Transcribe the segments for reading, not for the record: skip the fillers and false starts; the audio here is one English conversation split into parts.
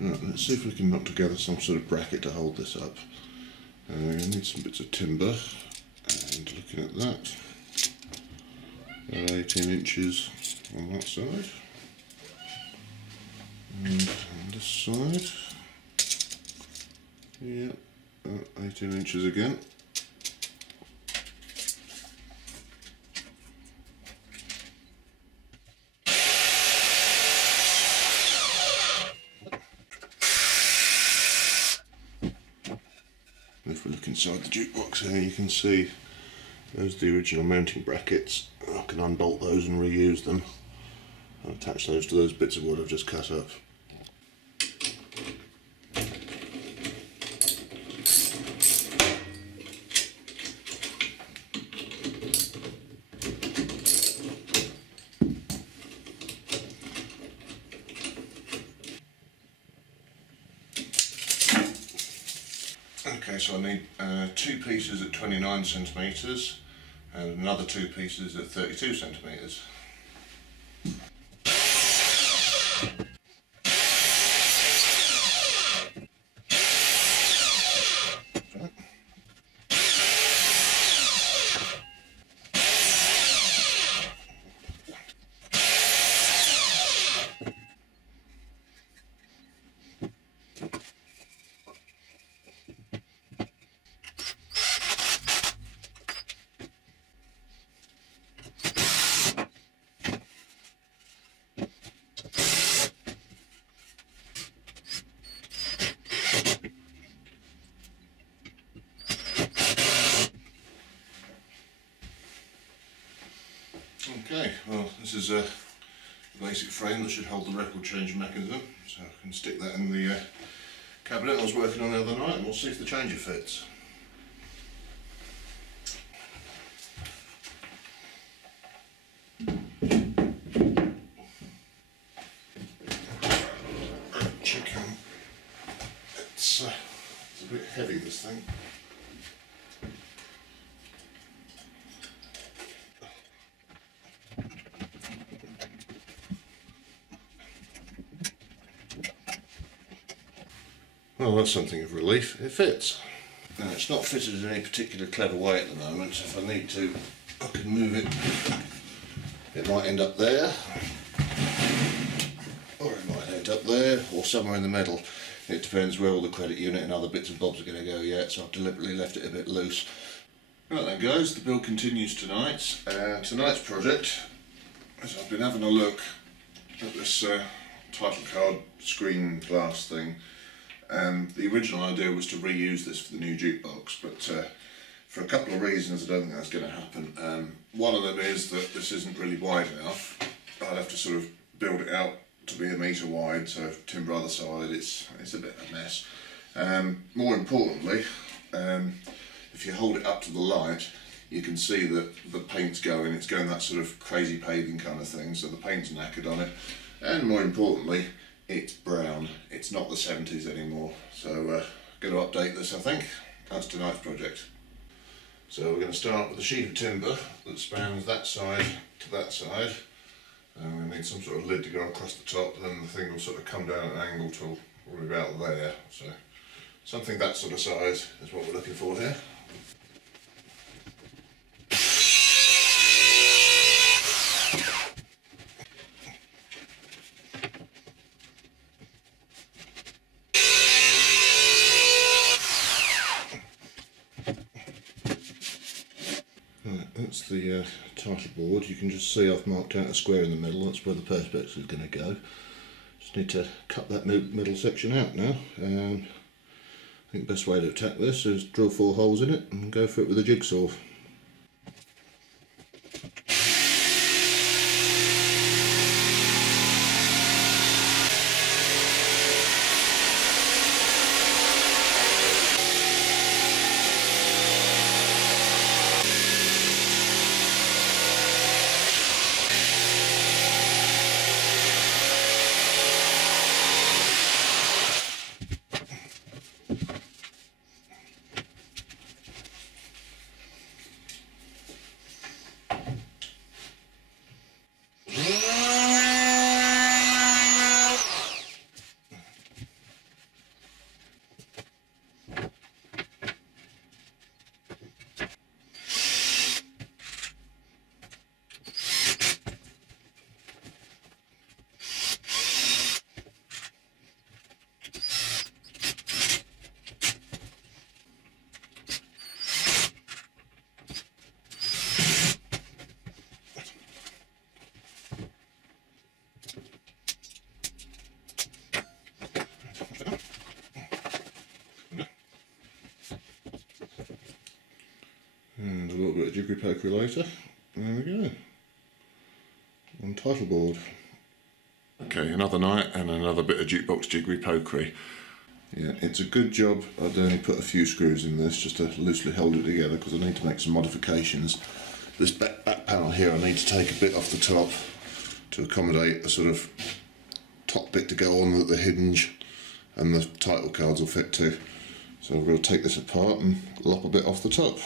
Right, let's see if we can knock together some sort of bracket to hold this up. We need some bits of timber, and looking at that, 18 inches on that side, and on this side, yeah, 18 inches again. If we look inside the jukebox here, you can see those are the original mounting brackets. I can unbolt those and reuse them and attach those to those bits of wood I've just cut up. Okay, so I need 2 pieces at 29 centimetres and another 2 pieces at 32 centimetres. Okay, well, this is a basic frame that should hold the record change mechanism, so I can stick that in the cabinet I was working on the other night, and we'll see if the changer fits. Chicken. It's a bit heavy, this thing. Well, that's something of relief. It fits. Now, it's not fitted in any particular clever way at the moment, so if I need to, I can move it. It might end up there, or it might end up there, or somewhere in the middle. It depends where all the credit unit and other bits and bobs are going to go yet, so I've deliberately left it a bit loose. Right then guys, the build continues tonight. Tonight's project, as I've been having a look at this title card screen glass thing, the original idea was to reuse this for the new jukebox, but for a couple of reasons I don't think that's going to happen. One of them is that this isn't really wide enough. I'd have to sort of build it out to be 1 metre wide, so timber either side, it's a bit of a mess. More importantly, if you hold it up to the light, you can see that the paint's going, it's going that sort of crazy paving kind of thing, so the paint's knackered on it, and more importantly, it's brown. It's not the 70s anymore, so going to update this, I think. That's tonight's project. So we're going to start with a sheet of timber that spans that side to that side, and we need some sort of lid to go across the top, then the thing will sort of come down at an angle till probably about there, so something that sort of size is what we're looking for here. That's the title board. You can just see I've marked out a square in the middle. That's where the perspex is going to go. Just need to cut that middle section out now. I think the best way to attack this is drill 4 holes in it and go for it with a jigsaw. jiggery pokery later. There we go. On title board. Okay, another night and another bit of jukebox jiggery pokery. Yeah, it's a good job I'd only put a few screws in this just to loosely hold it together, because I need to make some modifications. This back panel here, I need to take a bit off the top to accommodate a sort of top bit to go on that the hinge and the title cards will fit to. So we'll take this apart and lop a bit off the top.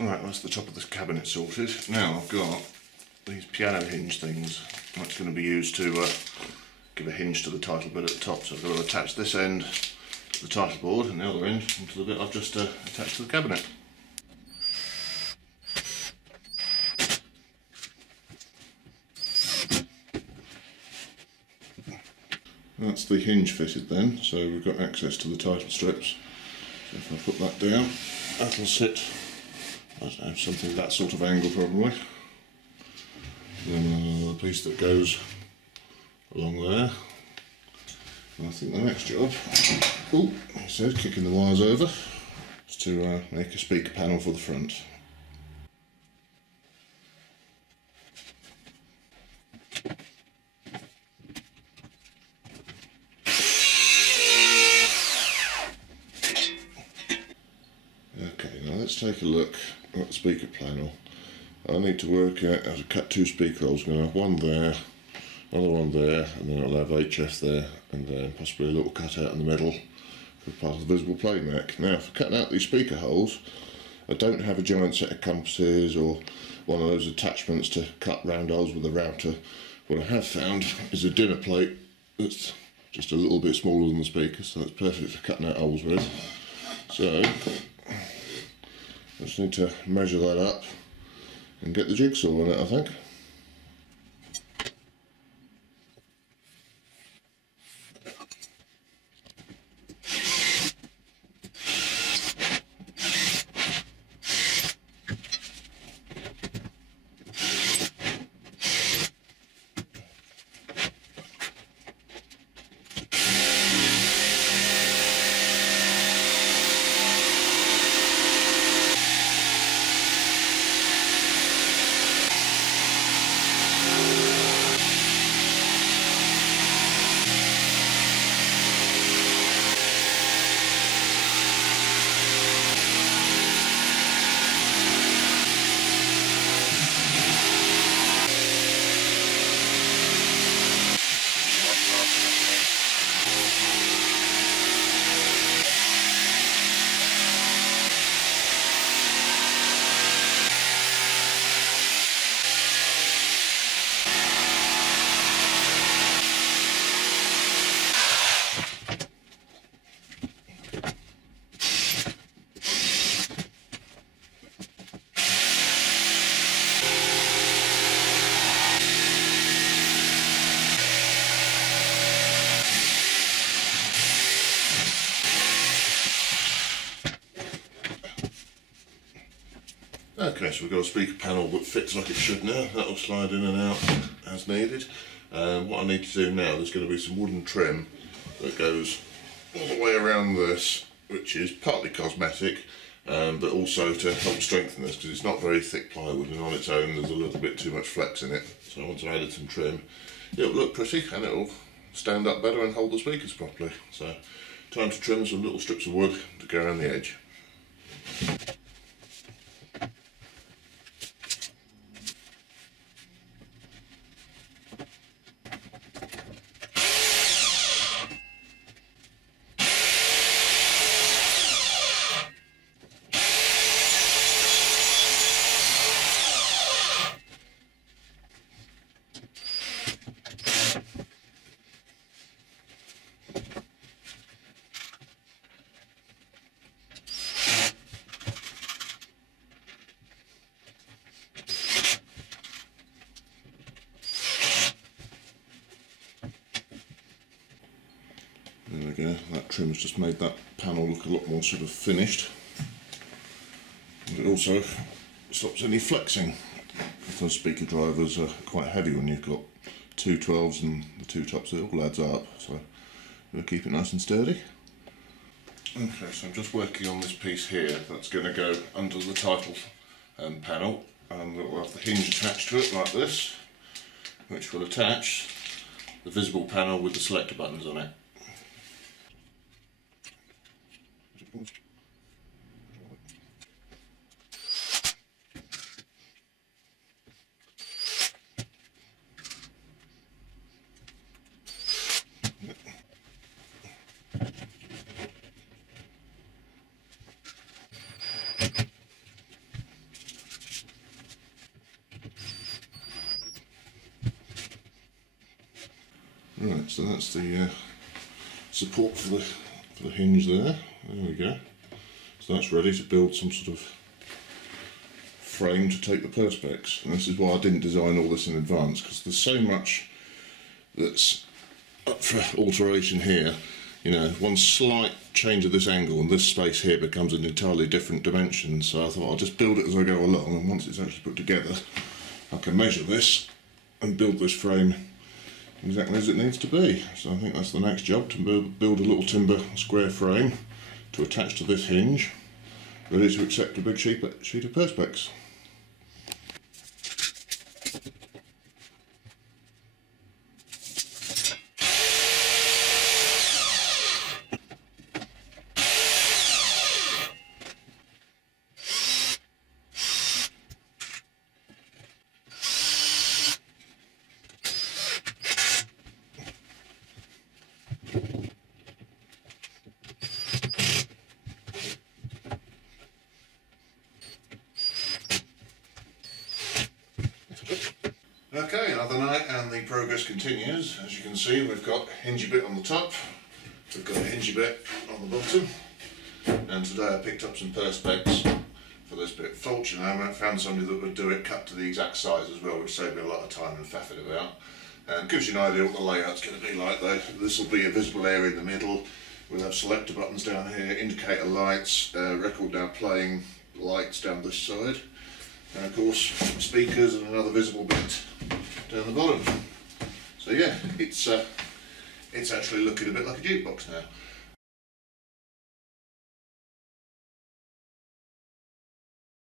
Right, that's the top of the cabinet sorted. Now I've got these piano hinge things. That's going to be used to give a hinge to the title bit at the top. So I've got to attach this end to the title board and the other end to the bit I've just attached to the cabinet. That's the hinge fitted then, so we've got access to the title strips. So if I put that down, that'll sit, I don't know, something of that sort of angle probably. Then the piece that goes along there. And I think the next job, oh, so kicking the wires over, is to make a speaker panel for the front. Let's take a look at the speaker panel. I need to work out how to cut two speaker holes. I'm going to have one there, another one there, and then I'll have HF there, and then possibly a little cut out in the middle for part of the visible play mech. Now, for cutting out these speaker holes, I don't have a giant set of compasses or one of those attachments to cut round holes with a router. What I have found is a dinner plate that's just a little bit smaller than the speaker, so that's perfect for cutting out holes with. So I just need to measure that up and get the jigsaw on it, I think. Okay, so we've got a speaker panel that fits like it should now. That'll slide in and out as needed. What I need to do now, there's going to be some wooden trim that goes all the way around this, which is partly cosmetic, but also to help strengthen this, because it's not very thick plywood and on its own there's a little bit too much flex in it. So once I've added some trim, it'll look pretty and it'll stand up better and hold the speakers properly. So time to trim some little strips of wood to go around the edge. we go, that trim has just made that panel look a lot more sort of finished. And it also stops any flexing. Those speaker drivers are quite heavy when you've got two 12s and the two tops, it all adds up, so we'll keep it nice and sturdy. Okay, so I'm just working on this piece here that's going to go under the title panel, and it will have the hinge attached to it like this, which will attach the visible panel with the selector buttons on it. Right, so that's the support for the hinge there. There we go. So that's ready to build some sort of frame to take the perspex. And this is why I didn't design all this in advance, because there's so much that's up for alteration here. You know, one slight change of this angle and this space here becomes an entirely different dimension. So I thought I'll just build it as I go along, and once it's actually put together, I can measure this and build this frame exactly as it needs to be. So I think that's the next job, to build a little timber square frame to attach to this hinge, ready to accept a big sheet of perspex. Okay, another night and the progress continues. As you can see, we've got a hingy bit on the top, we've got a hingy bit on the bottom, and today I picked up some perspex for this bit. Fortunately, I found somebody that would do it cut to the exact size as well, which saved me a lot of time and faffing about. And gives you an idea what the layout's going to be like though. This will be a visible area in the middle. We'll have selector buttons down here, indicator lights, record now playing lights down this side, and of course speakers and another visible bit down the bottom. So yeah, it's actually looking a bit like a jukebox now.